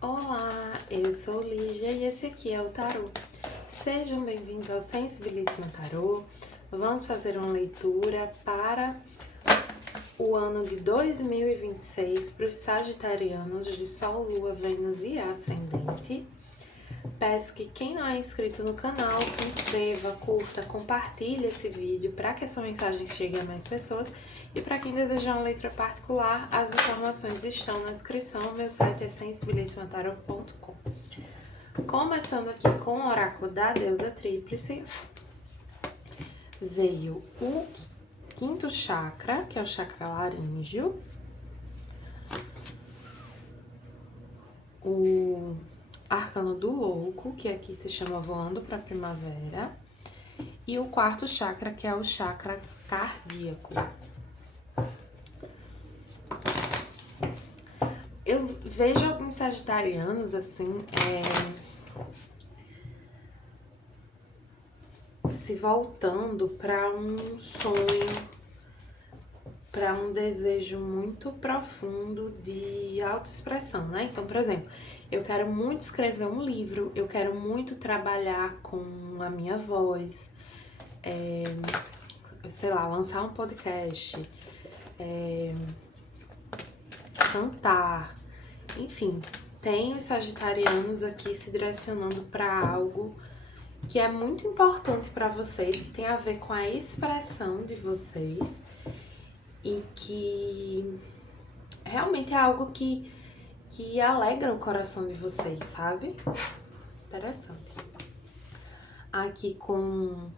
Olá, eu sou Lígia e esse aqui é o Tarô. Sejam bem-vindos ao Sensibilíssimo Tarô. Vamos fazer uma leitura para o ano de 2026 para os sagitarianos de Sol, Lua, Vênus e Ascendente. Peço que quem não é inscrito no canal se inscreva, curta, compartilhe esse vídeo para que essa mensagem chegue a mais pessoas. E para quem desejar uma leitura particular, as informações estão na descrição. Meu site é sensibilissimotarot.com. Começando aqui com o oráculo da deusa tríplice, veio o quinto chakra, que é o chakra laríngeo, o arcano do louco, que aqui se chama voando para a primavera, e o quarto chakra, que é o chakra cardíaco. Eu vejo alguns sagitarianos assim, se voltando para um sonho, para um desejo muito profundo de autoexpressão, né? Então, por exemplo, eu quero muito escrever um livro, eu quero muito trabalhar com a minha voz, sei lá, lançar um podcast, cantar, enfim, tem os sagitarianos aqui se direcionando para algo que é muito importante para vocês, que tem a ver com a expressão de vocês e que realmente é algo que alegra o coração de vocês, sabe? Interessante. Aqui com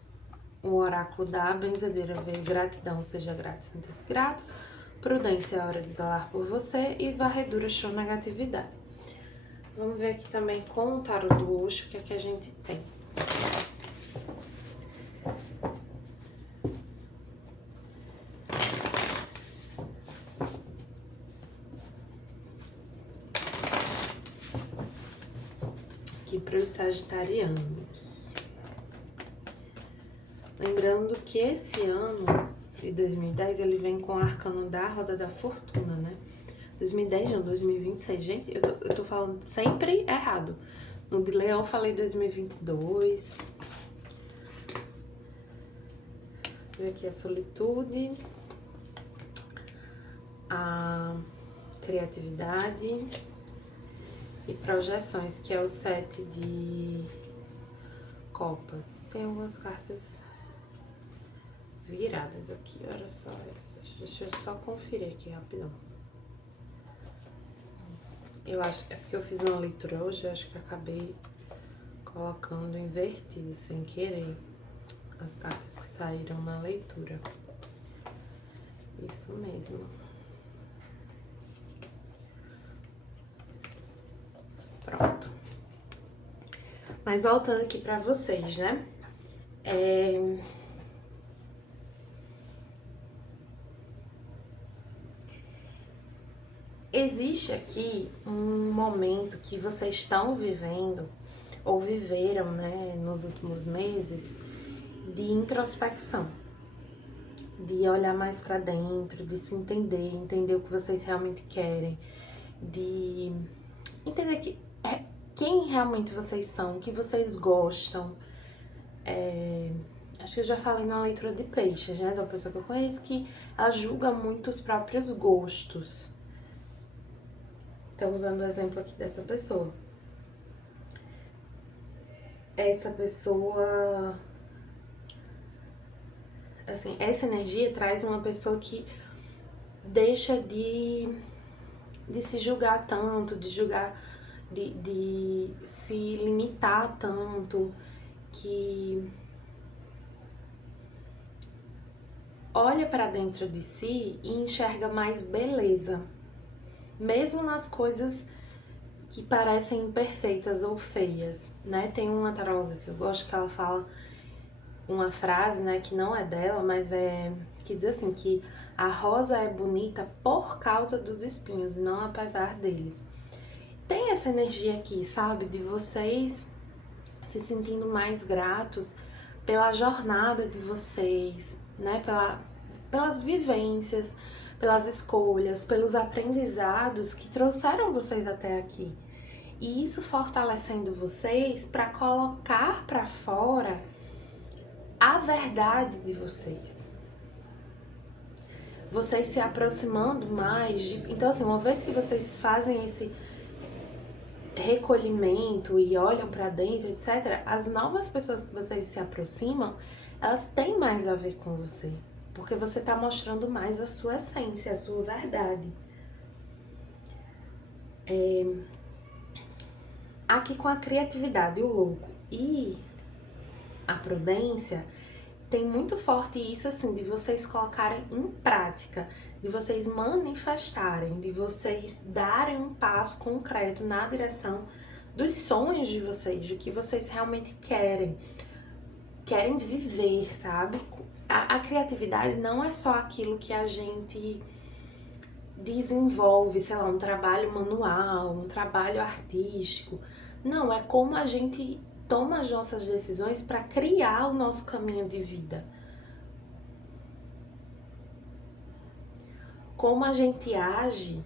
o oráculo da benzedeira veio gratidão, seja grato, sinta-se grato. Prudência é a hora de zelar por você e varredura show negatividade. Vamos ver aqui também com o tarô do Osho o que é que a gente tem. Aqui para os sagitarianos. Lembrando que esse ano de 2010 ele vem com o arcano da roda da fortuna, né? 2010 não, 2026. Gente, eu tô falando sempre errado. No de Leão eu falei 2022. Vou aqui a solitude, a criatividade e projeções, que é o 7 de copas. Tem algumas cartas viradas aqui, olha só essas. Deixa eu só conferir aqui rapidão. Eu acho, é porque eu fiz uma leitura hoje, eu acho que eu acabei colocando invertido, sem querer, as cartas que saíram na leitura. Isso mesmo. Pronto. Mas voltando aqui pra vocês, né? Existe aqui um momento que vocês estão vivendo, ou viveram, né, nos últimos meses, de introspecção. De olhar mais pra dentro, de se entender o que vocês realmente querem, de entender quem realmente vocês são, o que vocês gostam. Acho que eu já falei na leitura de peixes, né, de uma pessoa que eu conheço, que ela julga muito os próprios gostos. Então, usando o exemplo aqui dessa pessoa. Essa pessoa... Assim, essa energia traz uma pessoa que deixa de se julgar tanto, de se limitar tanto, que olha para dentro de si e enxerga mais beleza, mesmo nas coisas que parecem imperfeitas ou feias, né? Tem uma taróloga que eu gosto que ela fala uma frase, né, que não é dela, mas que diz assim, que a rosa é bonita por causa dos espinhos e não apesar deles. Tem essa energia aqui, sabe, de vocês se sentindo mais gratos pela jornada de vocês, né, pelas vivências, pelas escolhas, pelos aprendizados que trouxeram vocês até aqui. E isso fortalecendo vocês para colocar para fora a verdade de vocês. Vocês se aproximando mais de... Então, assim, uma vez que vocês fazem esse recolhimento e olham para dentro, etc., as novas pessoas que vocês se aproximam, elas têm mais a ver com você. Porque você está mostrando mais a sua essência, a sua verdade. Aqui com a criatividade, o louco e a prudência, tem muito forte isso, assim, de vocês colocarem em prática, de vocês manifestarem, de vocês darem um passo concreto na direção dos sonhos de vocês, do que vocês realmente querem viver, sabe? A criatividade não é só aquilo que a gente desenvolve, sei lá, um trabalho manual, um trabalho artístico. Não, é como a gente toma as nossas decisões para criar o nosso caminho de vida. Como a gente age,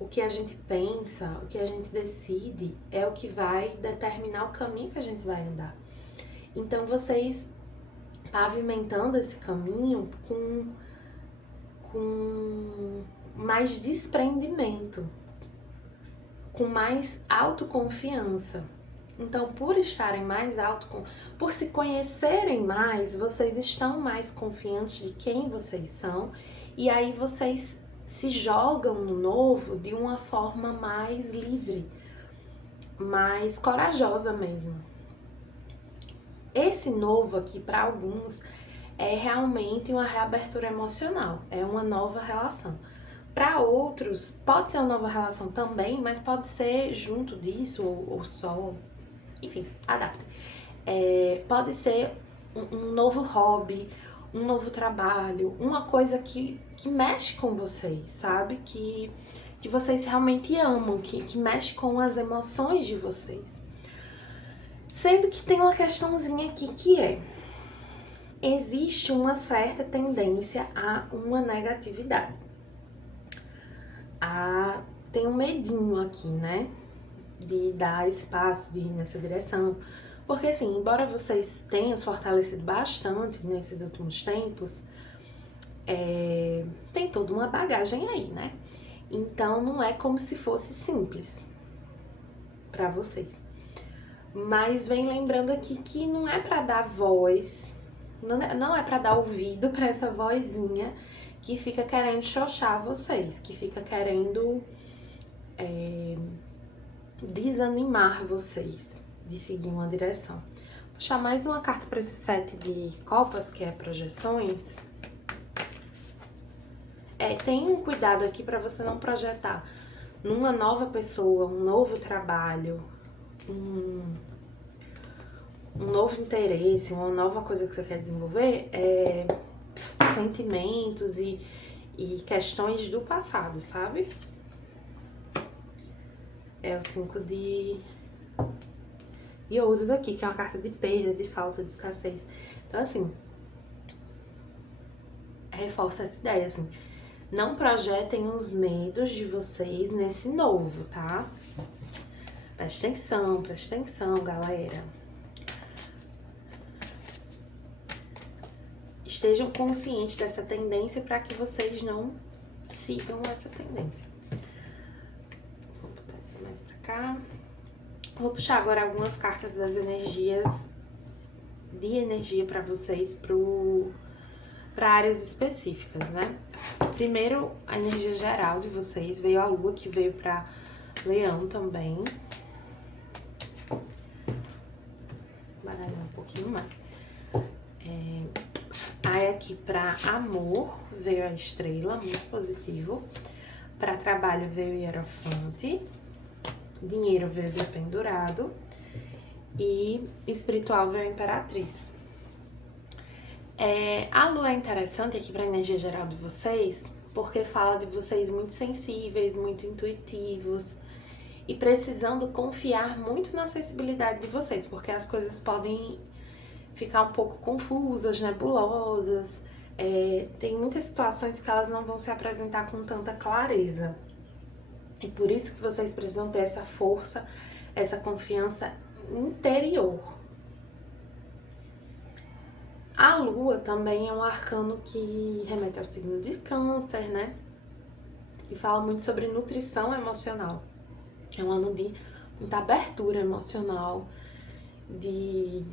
o que a gente pensa, o que a gente decide é o que vai determinar o caminho que a gente vai andar. Então, vocês pavimentando esse caminho com mais desprendimento, com mais autoconfiança. Então, por estarem mais por se conhecerem mais, vocês estão mais confiantes de quem vocês são, e aí vocês se jogam no novo de uma forma mais livre, mais corajosa mesmo. Esse novo aqui, para alguns, é realmente uma reabertura emocional, é uma nova relação. Para outros, pode ser uma nova relação também, mas pode ser junto disso ou só, enfim, adapta. Pode ser um novo hobby, um novo trabalho, uma coisa que mexe com vocês, sabe? Que vocês realmente amam, que mexe com as emoções de vocês. Sendo que tem uma questãozinha aqui que existe uma certa tendência a uma negatividade. Tem um medinho aqui, né? De dar espaço, de ir nessa direção. Porque assim, embora vocês tenham se fortalecido bastante nesses últimos tempos, tem toda uma bagagem aí, né? Então não é como se fosse simples pra vocês. Mas vem lembrando aqui que não é pra dar voz, não é pra dar ouvido pra essa vozinha que fica querendo xoxar vocês, que fica querendo desanimar vocês de seguir uma direção. Vou puxar mais uma carta para esse set de copas, que é projeções. Tem um cuidado aqui para você não projetar numa nova pessoa, um novo trabalho, um novo interesse, uma nova coisa que você quer desenvolver, sentimentos e questões do passado, sabe? É o 5 de ouros aqui, que é uma carta de perda, de falta, de escassez. Então, assim, reforça essa ideia, assim. Não projetem os medos de vocês nesse novo, tá? Presta atenção, galera. Estejam conscientes dessa tendência para que vocês não sigam essa tendência. Vou botar esse mais pra cá. Vou puxar agora algumas cartas das energias, de energia para vocês, para áreas específicas, né? Primeiro, a energia geral de vocês. Veio a lua, que veio para Leão também. Baralhar um pouquinho mais. Aí aqui para amor veio a estrela, muito positivo. Para trabalho veio o hierofante. Dinheiro veio o dependurado. E espiritual veio a imperatriz. A lua é interessante aqui para a energia geral de vocês, porque fala de vocês muito sensíveis, muito intuitivos e precisando confiar muito na sensibilidade de vocês, porque as coisas podem ficar um pouco confusas, nebulosas. Tem muitas situações que elas não vão se apresentar com tanta clareza. E por isso que vocês precisam ter essa força, essa confiança interior. A Lua também é um arcano que remete ao signo de Câncer, né? E fala muito sobre nutrição emocional. É um ano de muita abertura emocional, de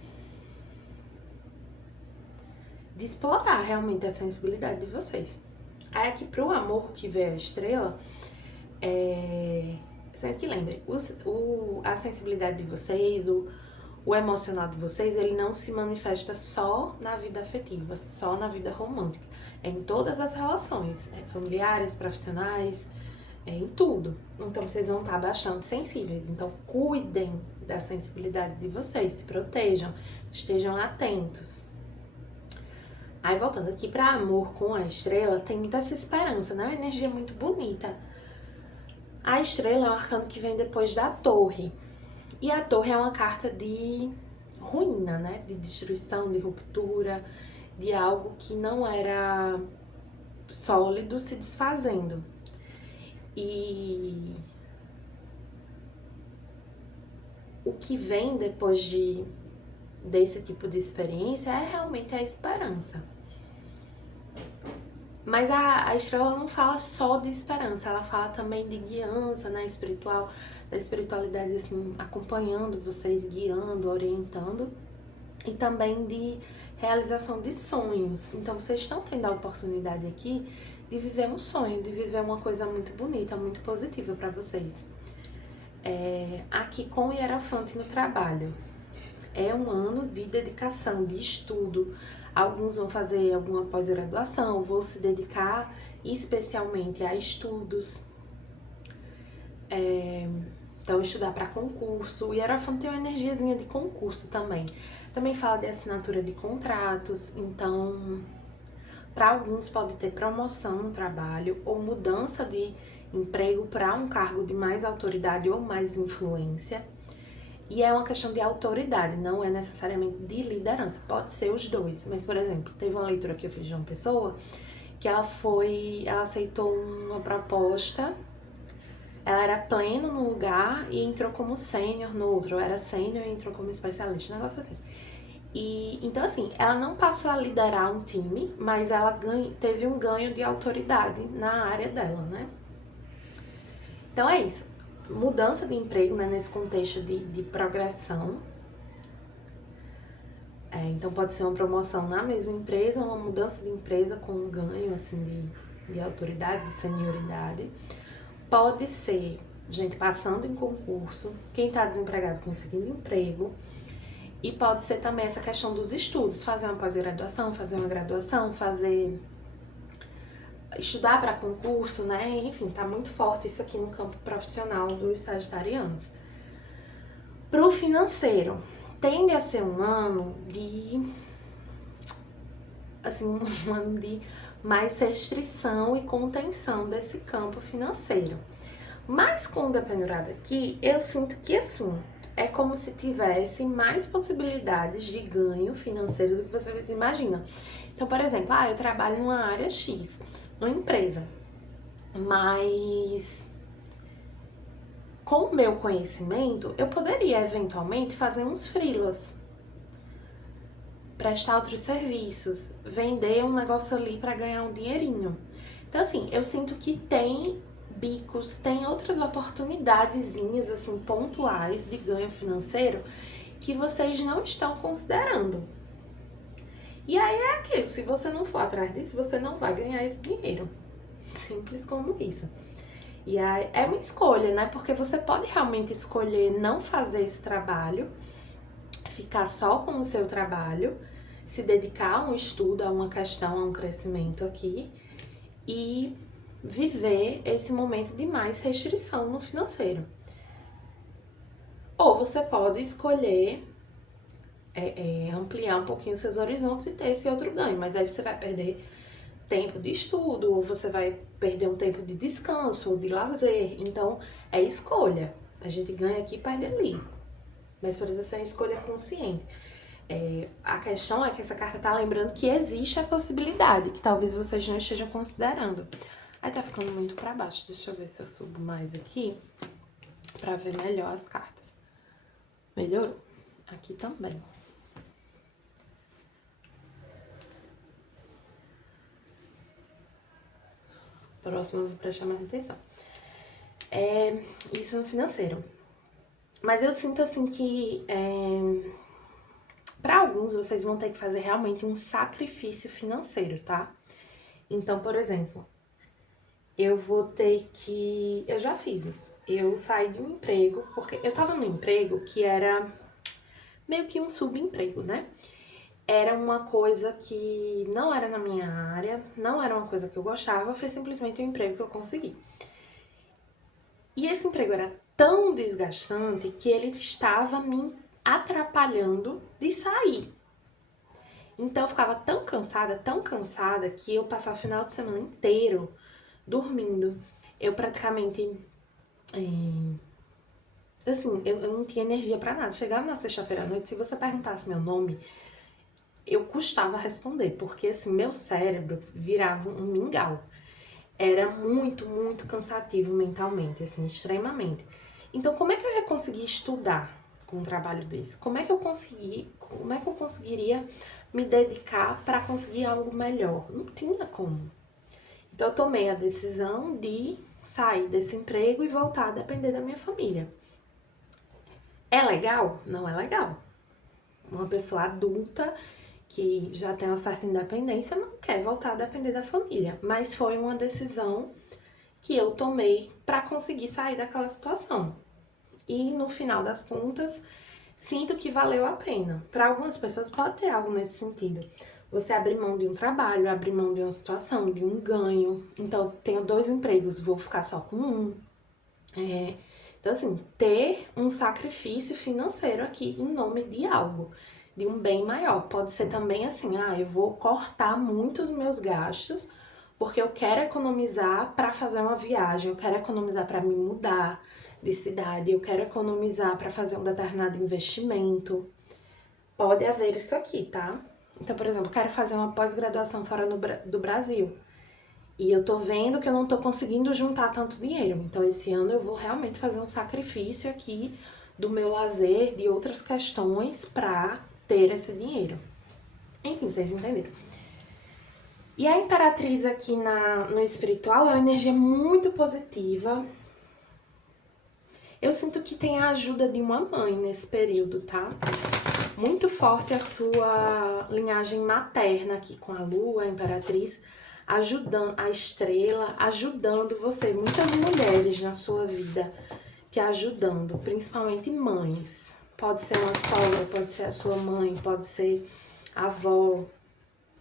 explorar realmente a sensibilidade de vocês. Aí aqui pro amor que vê a estrela, sempre que lembre, a sensibilidade de vocês, o emocional de vocês, ele não se manifesta só na vida afetiva, só na vida romântica. É em todas as relações, familiares, profissionais, em tudo. Então vocês vão estar bastante sensíveis. Então cuidem da sensibilidade de vocês, se protejam, estejam atentos. Aí voltando aqui para amor com a estrela, tem muita essa esperança, né? Uma energia muito bonita. A estrela é um arcano que vem depois da torre. E a torre é uma carta de ruína, né? De destruição, de ruptura, de algo que não era sólido se desfazendo. E o que vem depois desse tipo de experiência é realmente a esperança. Mas a estrela não fala só de esperança, ela fala também de guiança, né, espiritual, da espiritualidade, assim, acompanhando vocês, guiando, orientando, e também de realização de sonhos. Então vocês estão tendo a oportunidade aqui de viver um sonho, de viver uma coisa muito bonita, muito positiva para vocês. Aqui com o Hierofante no trabalho. É um ano de dedicação, de estudo. Alguns vão fazer alguma pós-graduação, vão se dedicar especialmente a estudos. Então, estudar para concurso. O Hierofante tem uma energiazinha de concurso também. Também fala de assinatura de contratos. Então, para alguns pode ter promoção no trabalho ou mudança de emprego para um cargo de mais autoridade ou mais influência. E é uma questão de autoridade, não é necessariamente de liderança. Pode ser os dois. Mas, por exemplo, teve uma leitura que eu fiz de uma pessoa que ela aceitou uma proposta, ela era pleno num lugar e entrou como sênior no outro. Ou era sênior e entrou como especialista, um negócio assim. E, então, assim, ela não passou a liderar um time, mas ela teve um ganho de autoridade na área dela, né? Então é isso. Mudança de emprego, né, nesse contexto de progressão. Então pode ser uma promoção na mesma empresa, uma mudança de empresa com um ganho assim de autoridade, de senioridade. Pode ser gente passando em concurso, quem está desempregado conseguindo emprego. E pode ser também essa questão dos estudos, fazer uma pós-graduação, fazer uma graduação, estudar para concurso, né? Enfim, tá muito forte isso aqui no campo profissional dos sagitarianos. Pro financeiro, tende a ser um ano um ano de mais restrição e contenção desse campo financeiro. Mas com o depenurado aqui, eu sinto que assim, é como se tivesse mais possibilidades de ganho financeiro do que vocês imaginam. Então, por exemplo, eu trabalho numa área X, numa empresa, mas com o meu conhecimento, eu poderia eventualmente fazer uns freelas, prestar outros serviços, vender um negócio ali para ganhar um dinheirinho. Então, assim, eu sinto que tem bicos, tem outras oportunidadezinhas, assim, pontuais de ganho financeiro que vocês não estão considerando. E aí é aquilo, se você não for atrás disso, você não vai ganhar esse dinheiro. Simples como isso. E aí é uma escolha, né? Porque você pode realmente escolher não fazer esse trabalho, ficar só com o seu trabalho, se dedicar a um estudo, a uma questão, a um crescimento aqui e viver esse momento de mais restrição no financeiro. Ou você pode escolher ampliar um pouquinho os seus horizontes e ter esse outro ganho, mas aí você vai perder tempo de estudo, ou você vai perder um tempo de descanso, ou de lazer. Então, é escolha. A gente ganha aqui e perde ali. Mas precisa ser uma escolha consciente. A questão é que essa carta tá lembrando que existe a possibilidade, que talvez vocês não estejam considerando. Aí tá ficando muito pra baixo. Deixa eu ver se eu subo mais aqui pra ver melhor as cartas. Melhorou. Aqui também. Próximo eu vou prestar mais atenção. Isso no financeiro. Mas eu sinto assim que para alguns vocês vão ter que fazer realmente um sacrifício financeiro, tá? Então, por exemplo, eu vou ter que. Eu já fiz isso. Eu saí de um emprego, porque eu tava num emprego que era meio que um subemprego, né? Era uma coisa que não era na minha área, não era uma coisa que eu gostava, foi simplesmente um emprego que eu consegui. E esse emprego era tão desgastante que ele estava me atrapalhando de sair. Então eu ficava tão cansada, que eu passava o final de semana inteiro dormindo. Eu praticamente. Assim, eu não tinha energia pra nada. Chegava na sexta-feira à noite, se você perguntasse meu nome, eu custava responder, porque assim, meu cérebro virava um mingau. Era muito cansativo mentalmente, assim, extremamente. Então, como é que eu ia conseguir estudar com um trabalho desse? Como é que eu conseguiria me dedicar para conseguir algo melhor? Não tinha como. Então, eu tomei a decisão de sair desse emprego e voltar a depender da minha família. É legal? Não é legal. Uma pessoa adulta que já tem uma certa independência não quer voltar a depender da família, mas foi uma decisão que eu tomei para conseguir sair daquela situação. E no final das contas, sinto que valeu a pena. Para algumas pessoas pode ter algo nesse sentido. Você abrir mão de um trabalho, abrir mão de uma situação, de um ganho. Então, tenho 2 empregos, vou ficar só com um. Então, assim, ter um sacrifício financeiro aqui em nome de algo, de um bem maior. Pode ser também assim, eu vou cortar muito os meus gastos, porque eu quero economizar para fazer uma viagem, eu quero economizar para me mudar de cidade, eu quero economizar para fazer um determinado investimento. Pode haver isso aqui, tá? Então, por exemplo, eu quero fazer uma pós-graduação fora do Brasil. E eu tô vendo que eu não tô conseguindo juntar tanto dinheiro. Então, esse ano eu vou realmente fazer um sacrifício aqui do meu lazer, de outras questões, pra ter esse dinheiro. Enfim, vocês entenderam. E a Imperatriz aqui no espiritual é uma energia muito positiva. Eu sinto que tem a ajuda de uma mãe nesse período, tá? Muito forte a sua linhagem materna aqui com a Lua, a Imperatriz, ajudando a estrela, ajudando você. Muitas mulheres na sua vida te ajudando, principalmente mães. Pode ser uma sogra, pode ser a sua mãe, pode ser a avó,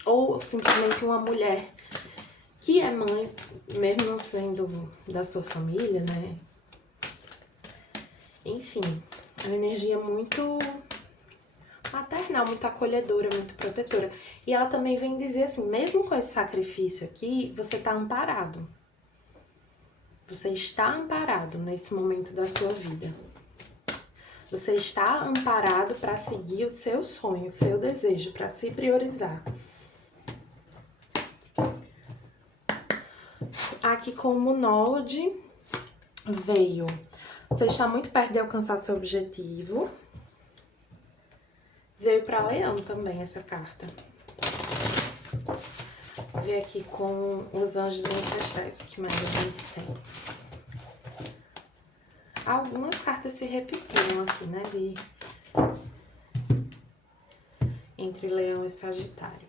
ou simplesmente uma mulher que é mãe, mesmo não sendo da sua família, né? Enfim, é uma energia muito maternal, muito acolhedora, muito protetora. E ela também vem dizer assim, mesmo com esse sacrifício aqui, você tá amparado. Você está amparado nesse momento da sua vida. Você está amparado para seguir o seu sonho, o seu desejo, para se priorizar. Aqui como Node veio, você está muito perto de alcançar seu objetivo. Veio para Leão também essa carta. Veio aqui com os anjos ancestrais, o que mais a gente tem. Algumas cartas se repetiram aqui, né? Entre Leão e Sagitário.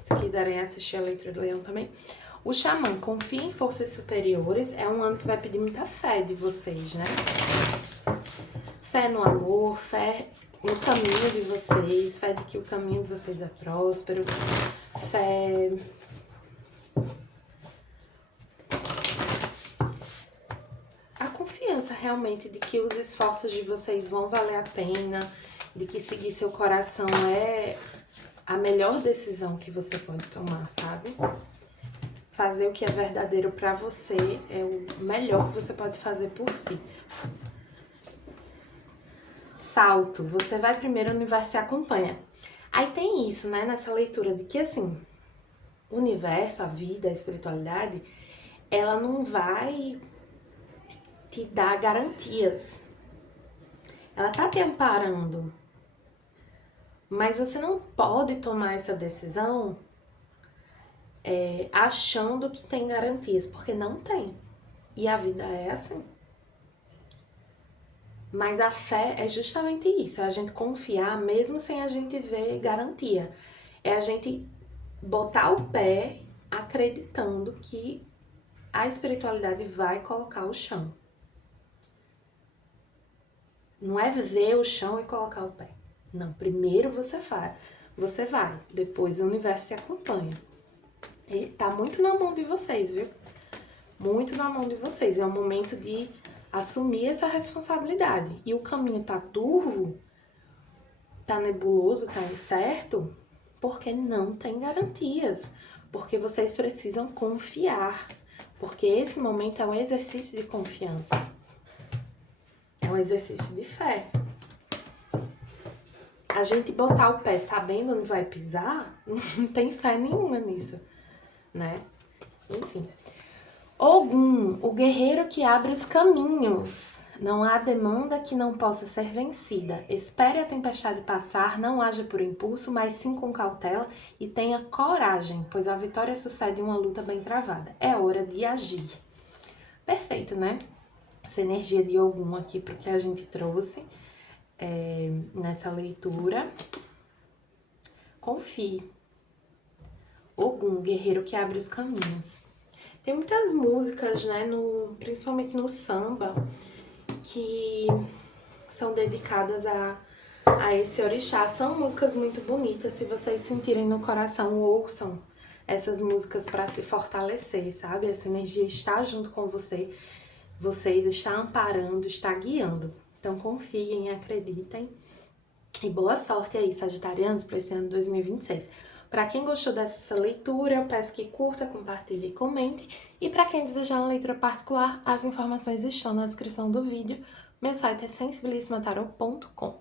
Se quiserem assistir a leitura do Leão também. O Xamã, confia em forças superiores. É um ano que vai pedir muita fé de vocês, né? Fé no amor, fé no caminho de vocês, fé de que o caminho de vocês é próspero, fé... A confiança realmente de que os esforços de vocês vão valer a pena, de que seguir seu coração é a melhor decisão que você pode tomar, sabe? Fazer o que é verdadeiro pra você é o melhor que você pode fazer por si. Salto, você vai primeiro, o universo se acompanha. Aí tem isso, né, nessa leitura, de que assim, O universo, a vida, a espiritualidade, ela não vai te dar garantias. Ela tá te amparando. Mas você não pode tomar essa decisão achando que tem garantias, porque não tem. E a vida é assim. Mas a fé é justamente isso, é a gente confiar mesmo sem a gente ver garantia. É a gente botar o pé acreditando que a espiritualidade vai colocar o chão. Não é ver o chão e colocar o pé. Não, primeiro você vai, depois o universo te acompanha. E tá muito na mão de vocês, viu? Muito na mão de vocês. É o momento de assumir essa responsabilidade. E o caminho tá turvo, tá nebuloso, tá incerto, porque não tem garantias. Porque vocês precisam confiar. Porque esse momento é um exercício de confiança. É um exercício de fé. A gente botar o pé sabendo onde vai pisar, não tem fé nenhuma nisso, né? Enfim. Ogum, o guerreiro que abre os caminhos. Não há demanda que não possa ser vencida. Espere a tempestade passar, não haja por impulso, mas sim com cautela e tenha coragem, pois a vitória sucede uma luta bem travada. É hora de agir. Perfeito, né? Essa energia de Ogum aqui para que a gente trouxe nessa leitura. Confie. Ogum, guerreiro que abre os caminhos. Tem muitas músicas, né, principalmente no samba, que são dedicadas a esse orixá. São músicas muito bonitas, se vocês sentirem no coração, ouçam essas músicas para se fortalecer, sabe? Essa energia está junto com vocês, está amparando, está guiando. Então confiem, acreditem e boa sorte aí, sagitarianos, para esse ano 2026. Para quem gostou dessa leitura, eu peço que curta, compartilhe e comente. E para quem desejar uma leitura particular, as informações estão na descrição do vídeo. Meu site é sensibilissimataroto.com.